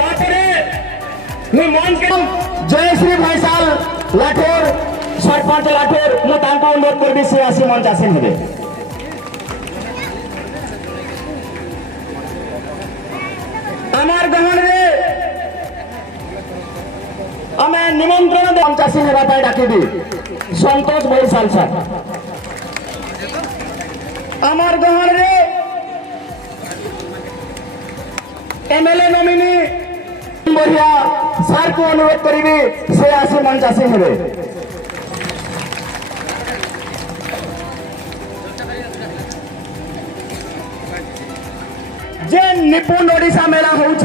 जय श्री भैसाल लाठोर सरपंच लाठोर अनुरोध कर से आसी मंच आसीन हे गहन आमे निमंत्रण दे मंच आसीन हेबा डाकिबी संतोष भैसाल सर आमार गहन रे एमएलए नोमिनी बढ़िया सार को अनुरोध करी से आसी मंच आसीन हे जे निपुण ओडिशा मेला होउछ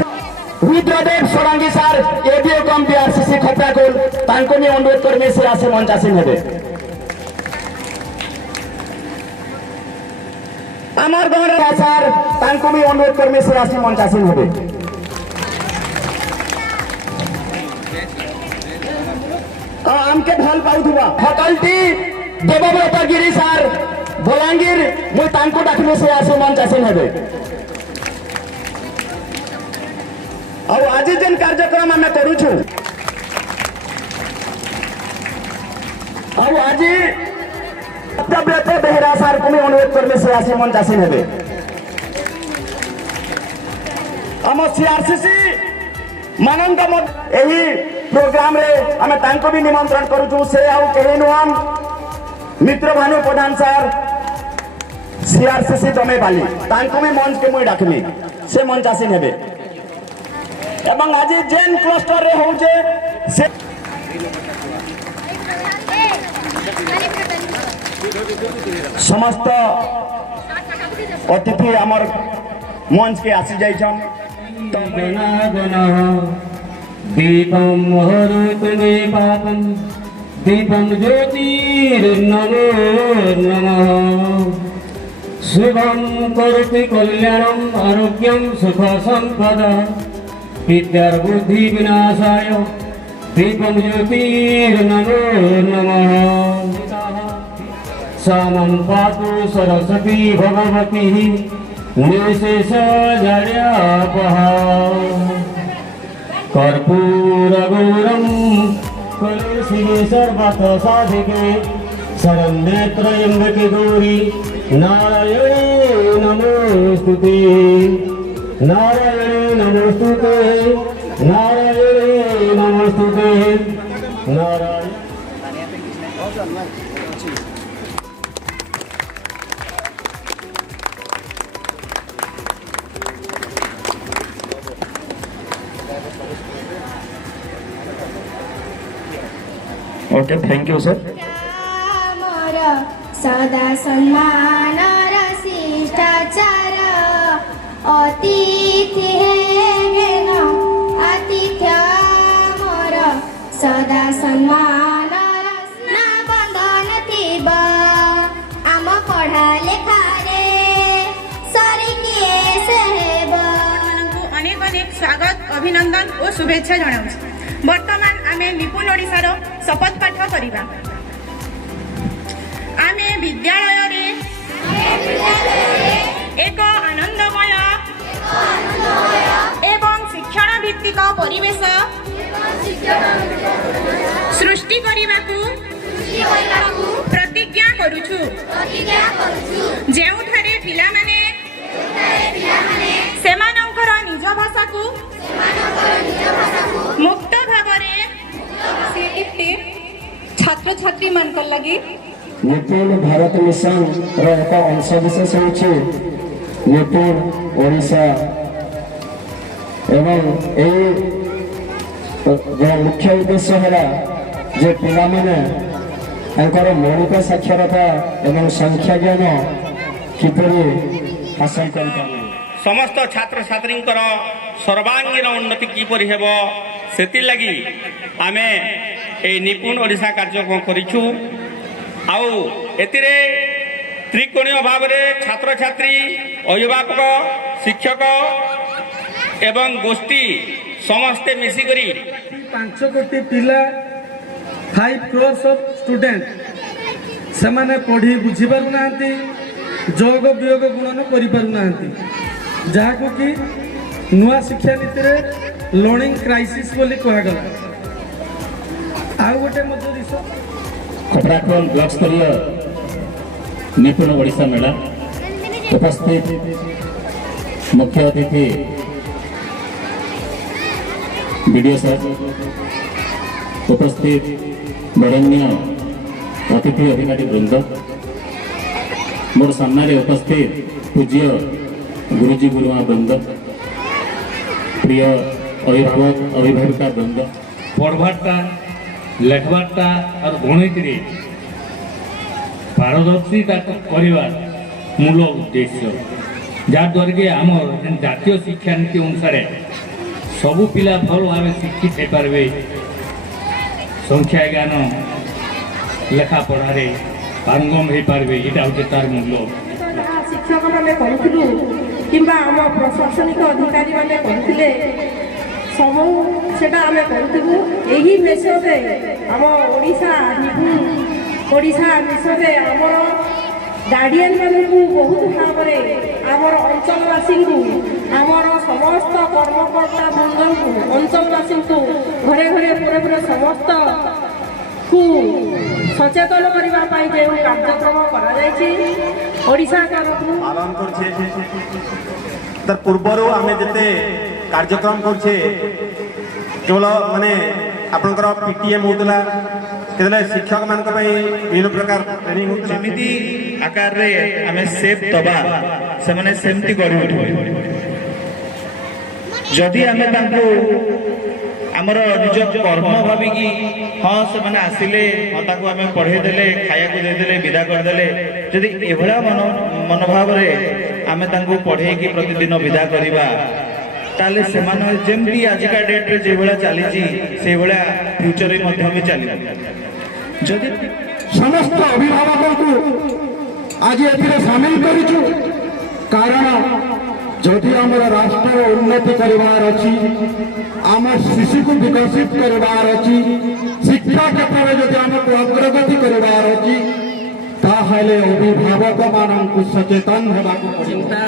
रुद्रदेव सोरंगी सार एबीओ कम बीआरसीसी खपराकोल तांको नि अनुरोध करमे से आसी मंच आसीन हेबे आमार गहरा सार तांको भी अनुरोध करमे से आसी मंच आसीन हेबे आमके भल पाउथुबा फकल्टी देवव्रत गिरी सार बलांगीर मु तांको डाकमे से आसी मंच आसीन हेबे और आज जेन कार्यक्रम आम करूछु और आज सत्यव्रत बेहरा सार को अनुरोध करने से आसी मंच आसीन हेबे आम सीआरसीसी मानंद एही प्रोग्राम रे आम तांको भी निमंत्रण करूछु से आउ केहे नुआम मित्र भानु प्रधान सार सीआरसीसी दमे बाली तांको भी मंच के मुई डाकमी से मंच आसीन हेबे एवं आज जेन क्लस्टर रे होउचे से समस्त अतिथि आमर मंच के आसी जाइछन तो गना गना दीपम महरुत पापम दीपम ज्योतिर्नमो नमः शुभम करोति कल्याणम आरोग्यम सुख संपदा विद्यार्बुद्धि विनाशाय दीपम ज्योतिर्नमो नमः सामं पातु सरस्वती भगवती निशेष जड्यापहा कर्पूरगौरं कलुषिके सर्वत साधिके शरण्ये त्र्यम्बके गौरी नारायणे नमोस्तुते नारायणे नमोस्तुते नारायणे नमोस्तुते Narayan okay thank you sir सदा सम्मान शिष्टाचार अतिथि हेन आतिथ्य मोर सदा सम्मान ना बंधन थिब आम पढ़ा लेखा रे सरिके सेब अनेक अनेक स्वागत अभिनंदन और शुभेच्छा जनाऊँ वर्तमान आमे निपुण ओडिशार शपथ पाठ करिबा आमे विद्यालय रे एक आनंदमय एवं शिक्षण भित्तिक परिवेश सृष्टि करिबाकू प्रतिज्ञा करूछु जेउठारे पिला माने सेमानंकर निज भाषा को मुक्त भावरे छात्र छात्री मान लगी निपुण भारत मिशन एक अंशविशेष होछि निपुण ओडिशा एवं मुख्य उद्देश्य है जे पिला माने अंकर मौलिक साक्षरता एवं संख्या ज्ञान किपरि हासिल कर समस्त छात्र छात्री सर्वांगीन उन्नति किपरि हेबो सेति लगी आमे ए निपुण ओडिशा कार्यक्रम करिछु आउ एतिरे त्रिकोणीय भाव में छात्र छात्री अभिभावक शिक्षक एवं गोष्ठी समस्ते मिसिकरी 5 कोटी पिला 5 crores ऑफ स्टूडेंट से माने पढ़ी बुझी पार ना जोग वियोग गुणन कर पार ना जहाँ कि नुआ शिक्षा नीति रे लर्निंग क्राइसिस बोली कहगला आउ गोटे मध्य रिसर्च खपराखोल ब्लॉक स्तरीय निपुण ओडिशा मेला उपस्थित मुख्य अतिथि वीडियो सर उपस्थित बरण्य अतिथि अधिकारी वृंद मोर सामने उपस्थित पूज्य गुरुजी गुरुमा वृंद प्रिय अभिभावक अभिभाविका वृंद पढ़वाटा लेखवाटा और गणित पारदर्शिता करवार मूल उद्देश्य जहाँद्वारा कि आम जातीय शिक्षा नीति अनुसार सबू पिला भल भाव शिक्षित हो पारे संख्या ज्ञान लेखा पढ़ारे पारंगम हो पारे यहाँ हूँ तार मूल्य शिक्षक मैंने करूँ कि आम प्रशासनिक अधिकारी मैंने करते सब से आम करूँ यही मेसरे आम ओडिशा मिशन आमर गार्डियन मानक बहुत भाव में आमर अंचलवासी आमर समस्त कर्मकर्ता वृंद को अंचलवासी को घरे घरे पूरे पूरे समस्त को सचेतन करने जो कार्यक्रम करा पालन करछे तर पूर्वर आम जिते कार्यक्रम करछे केवल माने आपनकर पीटीएम होतला केतले शिक्षक मानक पई विभिन्न प्रकार ट्रेनिंग जेमिति आकार रे आमे सेफ दबा से माने सेमति करू जदि आमे तांको आमर निज कर्म भाविकी हाँ से माने आसिले हाँ तांको आमे पढ़े देले खाया को दे देले विदा कर देले जदि एभला मनोभाव रे आमे तांको पढ़े की प्रतिदिन विदा करिबा ताले सेमाने जेमती आजिका डेट रे जे भला चली से भला फ्यूचर रे मध्य में चली जदि समस्त अभिभावकों को आज एथिरे शामिल करिछु कारण जदि आमर राष्ट्र उन्नति करिवार अछि आमर शिशु को विकसित करिवार अछि शिक्षा क्षेत्र में जदि आमको अग्रगति करिवार अछि ताहले अभिभावक मानक सचेतन हेबाको चिंता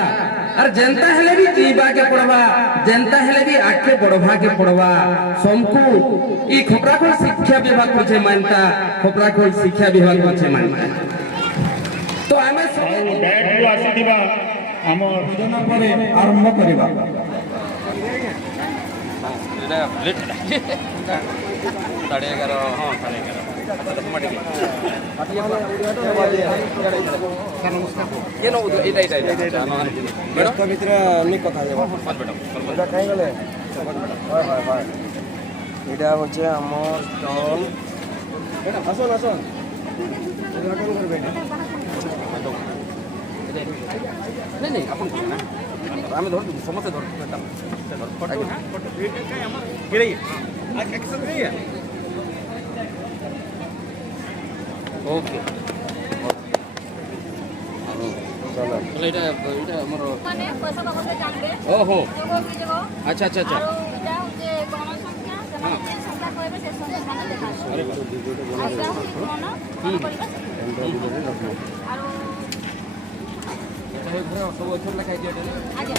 और जनता हेले भी जीवा के पड़वा जनता हेले भी आगे बढ़वा के पड़वा सबको ई खपराखोल शिक्षा विभाग को मानता खपराखोल शिक्षा विभाग को मानता तो आमे सब डेट जो आसीथिबा हम योजना परे आरंभ करिबा एटा लेट 11:30 हां 11:30 ये नो एटा व्यस्त भितर नि कथा जेबा एटा काई गले एटा होचे हमर स्टॉल एटा आसन उद्घाटन करबे नहीं अपन आमे धर समस्त धर फोटो काय हमर गिरई आ एक्शन नहीं है ओके चलो एटा हमर माने पैसा बाबत जानबे ओहो अच्छा अच्छा अच्छा और एटा जे कोन संख्या हां संख्या कहबे से संख्या माने देखा अरे अच्छा कोन परिबा और एटा घर सब अच्छा लखाई दिया आगे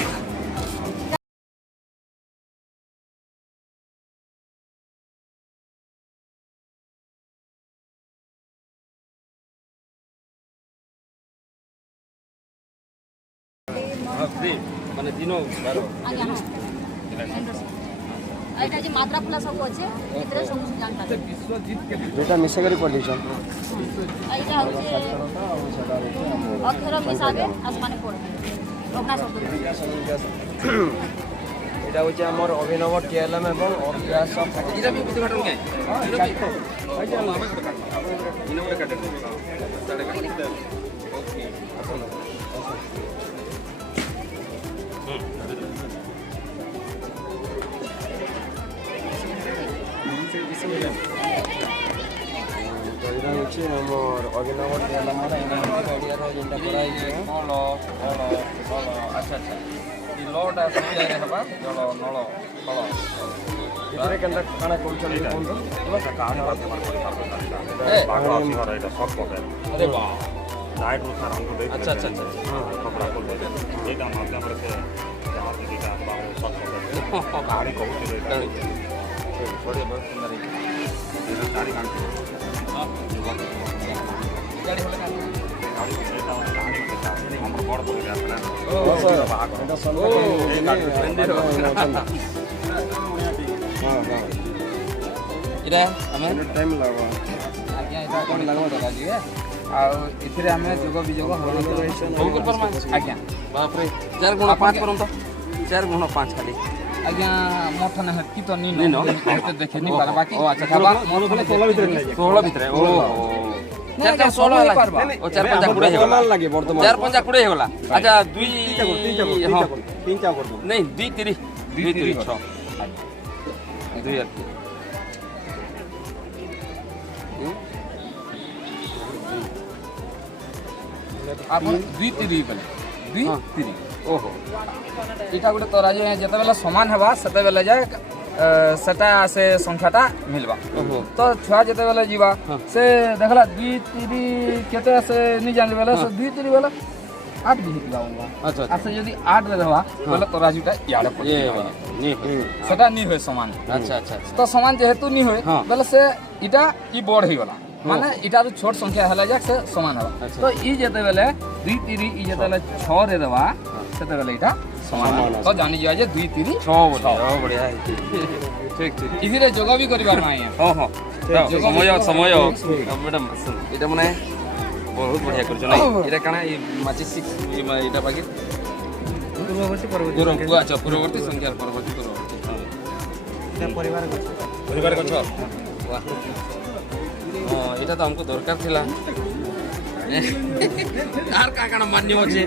माने दिनो बारो आगे हां एटा जे मात्रा फुला सब अछि इतरे सब जानता विश्वजीत के बेटा मिसगरी पोजीशन एटा होचे अक्षर मिसाबे आसमाने पड़ अपना शब्द एटा होचे हमर अभिनव टीएलएम एवं अभ्यास एटा भी उद्घाटन के इनोवे काटे ओके हमर अभिनव टीएलएम आइडिया रो जेंटा कराई छै नलो अच्छा अच्छा ई लोटा सुविधा रे हबा जलो नलो फल इतरे कंडा खाना कोन कोन बस कान बात बागो घर एटा सब पके अरे वाह डाइट रो सारा हमको दे अच्छा कपड़ा को एटा माध्यम रे से जहां से का बागो सब पके ଗାଡ଼ି କହୁଛୁ ବଢ଼ିଆ ବହୁତ ସୁନ୍ଦର ହେଇଛି ଗାଡ଼ି କାଢ଼ୁଛୁ ଆମର ବଡ଼ ପଡ଼ିଲା ଏଇଟା ଆମେ ଟାଇମ୍ ଲାଗବ ଆଜ୍ଞା ଏଇଟା କ'ଣ ଲାଗବ ଲଗାଯିବେ ଆଉ ଏଥିରେ ଆମେ ଯୋଗ ବିଯୋଗ ହଉ କରିପାରମା ଆଜ୍ଞା ବାପରେ 4 ଗୁଣ 5 କରନ୍ତୁ 4 ଗୁଣ 5 ଖାଲି ଆଜ୍ଞା ମୋଠା ନା ହେତି ତ ନି ନ ଦେଖେ ନି ପାର ବାକି ଓ ଆଚ୍ଛା ଖାବା ମୋର 16 ଭିତରେ ଓ 4 16 ହେଲା ଓ 4 5 20 ହେଇଗଲା লাগে বর্তমান 4 5 20 ହେଇଗଲା আচ্ছা 2 3 চাও করব नहीं 2 3 2 3 6 2 ଆପଣ 2 3 ବେଲେ 2 3 ଓହୋ ଏଇଟା ଗୋଟେ ତରାଜୁ ଯେତେବେଳେ ସମାନ ହେବା ସେତେବେଳେ ଯାଏ ସେଟା ସେ ସଂଖ୍ୟାଟା ମିଲବା ତ ଛୁଆ ଯେତେବେଳେ ଯିବା ସେ ଦେଖଲା 2 3 କେତେ ସେ ନି ଜାଣି ବେଲେ ସେ 2 3 ବେଲେ 8 ବି ହେଇଥିଲା ଆଚ୍ଛା ଆଚ୍ଛା ଯଦି 8 ରେ ଦେବା ବେଲେ ତରାଜୁଟା ଇଆଡେ ପଡ଼ିବ ସେଟା ନି ହୁଏ ସମାନ ଆଚ୍ଛା ଆଚ୍ଛା ତ ସମାନ ଯେହେତୁ ନି ହୁଏ ବେଲେ ସେ ଇଟା ଇ বড় ହେଇଗলা মানে এটার ছোট সংখ্যা হলে যাক সে সমান হবে তো ই যেতেবেলে 2 3 ই যেতেবেলে 6 রে দেবা সেতেবেলে এটা সমান হবে তো জানি যায় যে 2 3 6 বড়িয়া ঠিক ঠিক ইজিরে যোগ বি করিবার নাই হ্যাঁ সময় ম্যাডাম এটা মানে বহুত বড়িয়া করছ না এটা কানা এই মাঝে 6 এটা বাকি পূর্ববর্তী আচ্ছা পূর্ববর্তী সংখ্যার পরবর্তী পূর্ববর্তী এটা পরিবার গছ বাহ हाँ এটা তো हमको দরকার ଥିଲା আর কাকা মান্য আছে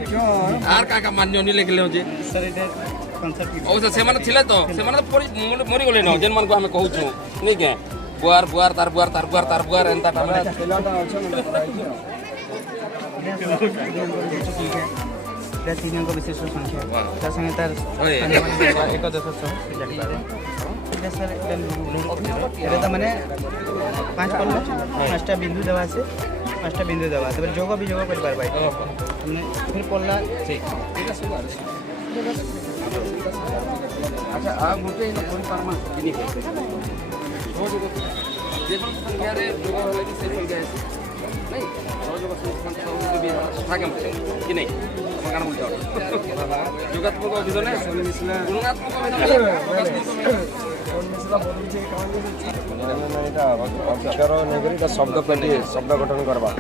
আর কাকা মান্য নি লেখলে আছে স্যার এটা কনসেপ্ট ও সেমানে ছিলে তো সেমানে মরি গলে ন যেন মানকো আমি কହୁଛୁ নি কে বুয়ার বুয়ার তার বুয়ার তার বুয়ার তার বুয়ার এন্তা টালা খেলাটা আছে না করাইছো এটা তিন অঙ্ক বিশিষ্ট সংখ্যা তার সঙ্গে তার এক দশক জানিপারে এটা স্যার এটা মানে 5 করলে 5টা বিন্দু দেওয়া আছে 5টা বিন্দু দেওয়া তারপরে যোগ বিযোগ করে পারবা মানে फिर পড়লা ঠিক এটা সব আছে আচ্ছা আ গুটে ইন কোন পারমা কিনি কে যোগ যে কোন সংখ্যা রে যোগ হলে কি সেই সংখ্যা আছে नहीं যোগ সংখ্যা তো भी থাকে কি নাই আমার কানে বলতে যোগাত্মক অভিধানে গুণাত্মক অভিধানে এটা অক্ষর নেগরি এটা শব্দ পেটি শব্দ গঠন করবা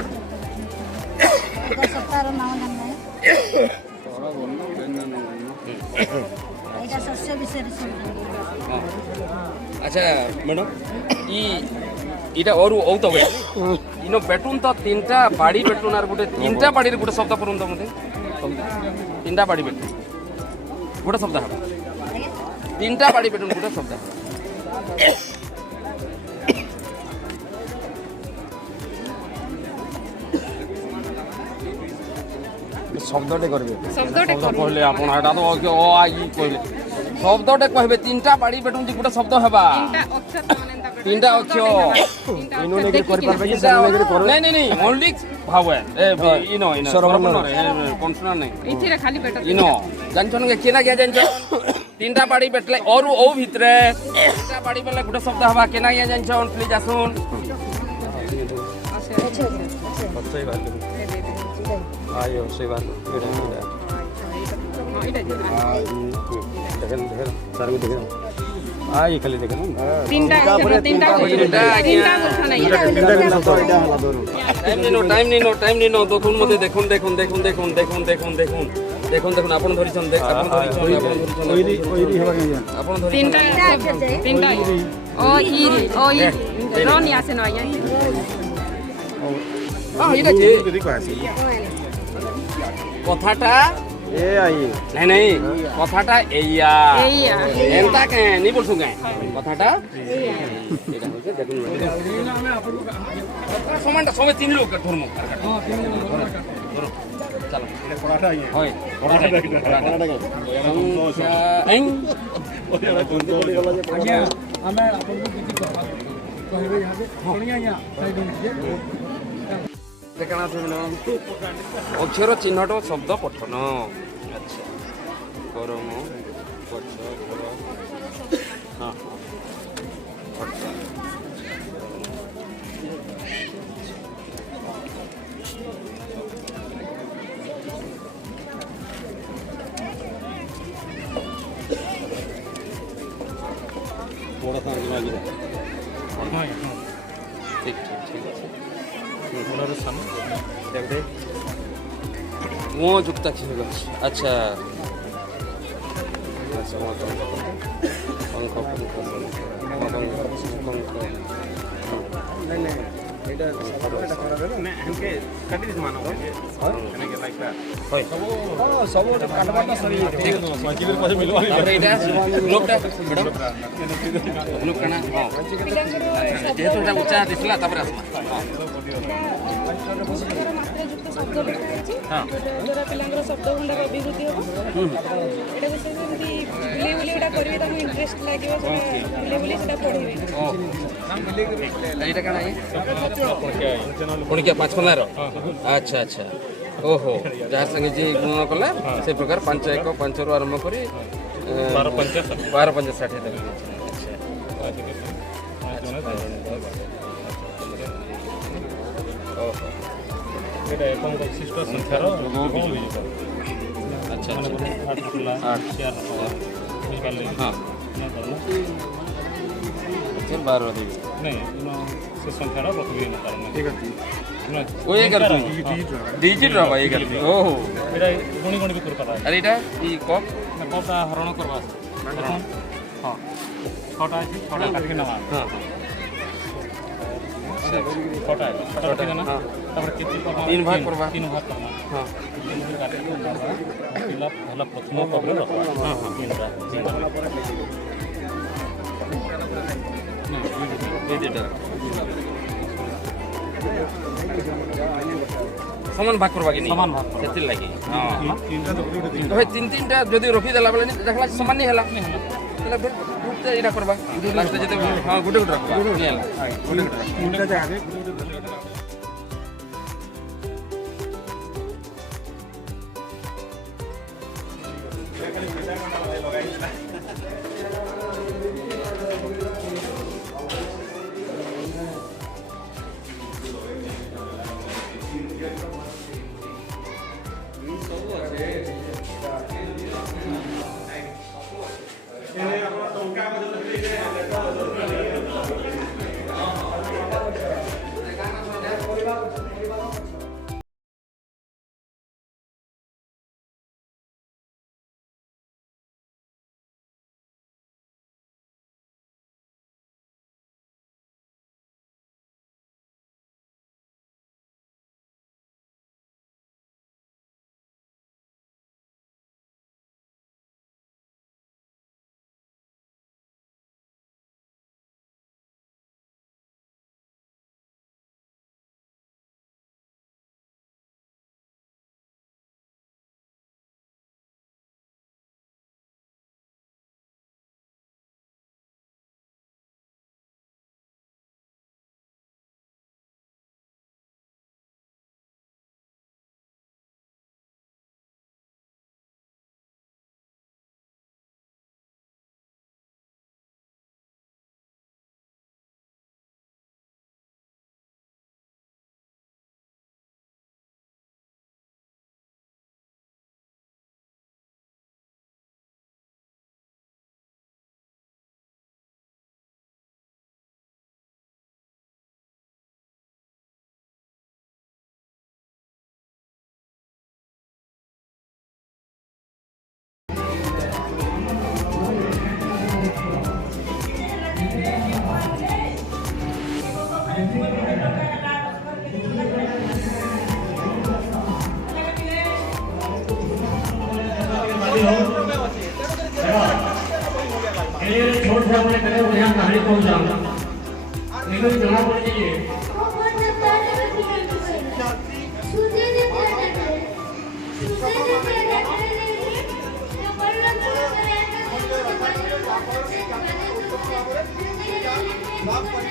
এটা সপ্তাহর নাম জানা এটা শস্য বিষয়ে আচ্ছা ম্যাডাম এটা ওর ও তো ইনো বেটুন তো তিনটা বাড়ি বেটুন আর গোটে তিনটা বাড়ির গোটে শব্দ করুন তো মতে তিনটা বাড়ি বেটুন গোটে শব্দ হবে তিনটা বাড়ি বেটুন গোটে শব্দ হবে শব্দটে করবে শব্দটে কইলে আপন এটা তো ও আই কইলে শব্দটে কইবে তিনটা বাড়ি বেটুন দি গোটে শব্দ হেবা তিনটা অক্ষর ইনো নেগরি করি পারবে কি সেনো নেগরি করবে নাই নাই নাই অনলি ভাবে ইনো সরবর্ণ কনসোনান্ট নাই ইথিরে খালি বেটা ইনো জানছন কে কেনা গিয়া জানছ তিনটা বাড়ি বেটলে और ओ ভিতরে তিনটা বাড়ি বেলে গোটে শব্দ হেবা কেনা গিয়া জানছন প্লিজ আসুন আচ্ছা সই বার আয়ো সই বার এটা দেখেন দেখেন স্যার দেখেন আই খালি দেখেন তিনটা কথা নাই টাইম নিনো দেখুন মতে দেখুন আপন ধরিছন দেখ আপন ধরিছন ওইরি হবা কি আপন ধরিছন তিনটা ও ই রনি আছে না আইয়া এটা কি কথাটা এ আই নাই নাই কথাটা এইয়া এন্তা কে নি বলছু কে কথাটা এইয়া এটা হচ্ছে দেখুন সমানটা সবে তিন লোক ধর্ম হ্যাঁ তিন লোক ধরো চলো এটা পড়াটা আই হয় পড়াটা সংখ্যা আইন ওটা কোন বলি গলা যে আজ্ঞা আমরা আপনাকে কিছু কথা কইবে যাবে শুনিয়া ইয়া সাইড দিয়ে দেখানা আছে অক্ষর চিহ্নট শব্দ পঠন আচ্ছা গরম পঠ हाँ थोड़ा सा आगे आगे हाँ ठीक ठीक ठीक देख दे वो जुकता खिलेगा अच्छा अच्छा वो पंख नहीं नहीं এটা খরাবে না हमके কাটি দিস মানো কেনে লাইকটা হয় সব কাটবা তো সবই ঠিক সাইকেলের পাশে মিলবা তারপরে এটা গ্লোবটা ম্যাডাম গ্লোব কানা হ্যাঁ যেহেতু এটা উচ্চা দিছিলা তারপরে আসবা শব্দ লেখাଯାଇଛି ଯୋଉଟା ପିଲାଙ୍କର ଶବ୍ଦ ଭଣ୍ଡାର ଅଭିବୃଦ୍ଧି ହେବ ଏଇଟା ସବୁ ଏମିତି ବୁଲେଇ ବୁଲେଇ ଏଇଟା କରିବେ ତାଙ୍କୁ ଇଣ୍ଟରେଷ୍ଟ ଲାଗିବ ସେଟା ବୁଲେଇ ବୁଲେଇ ସେଟା ପଢ଼ିବେ ଏଇଟା କାଣା ପୁଣିକିଆ 5 କଲାର ଆଚ୍ଛା ଆଚ୍ଛା ଓହୋ ଯାହା ସାଙ୍ଗେ ଯିଏ ଗୁଣ କଲା ସେ ପ୍ରକାର 5 1 5 ରୁ ଆରମ୍ଭ କରି 12 5 60 ଦେବେ ଓହୋ এটা একম বিশিষ্ট সংখ্যার আচ্ছা মানে 8 খোলা 8 4 বুঝপারলে হ্যাঁ না ধরো 12 দিবি नहीं से संख्यार रखबे ना कारण ठीक আছে ওই 11 ডিজিট রবা 11 ওহো এটা গণি গণি ভিতর কথা আরে এটা ই কপ না কপটা হরণ করবা হ্যাঁ ছটা আছে ছটা কাটকে নেওয়া হ্যাঁ ছটা আছে ছটা কাটকে না তারপরে কেজি করবা 3 ভাগ করবা 3 ভাগ করবা হ্যাঁ পিলা ভালো প্রথম কবরে রাখবা হ্যাঁ হ্যাঁ তিনটা সমান ভাগ করবা কি সমান ভাগ সেতির লাগি হ্যাঁ তিন তিনটা যদি রখি দেলা বলে দেখলা সমান নি হেলা তাহলে ফের গ্রুপতে এটা করবা লাস্টে যেতে হ্যাঁ গুটে গুটে রাখবা নি হেলা গুটে গুটে তিনটা জায়গা छोड़ से अपने करे वो यहाँ कहानी पहुँच जाऊँगा लेकिन जहाँ पर चाहिए Vamos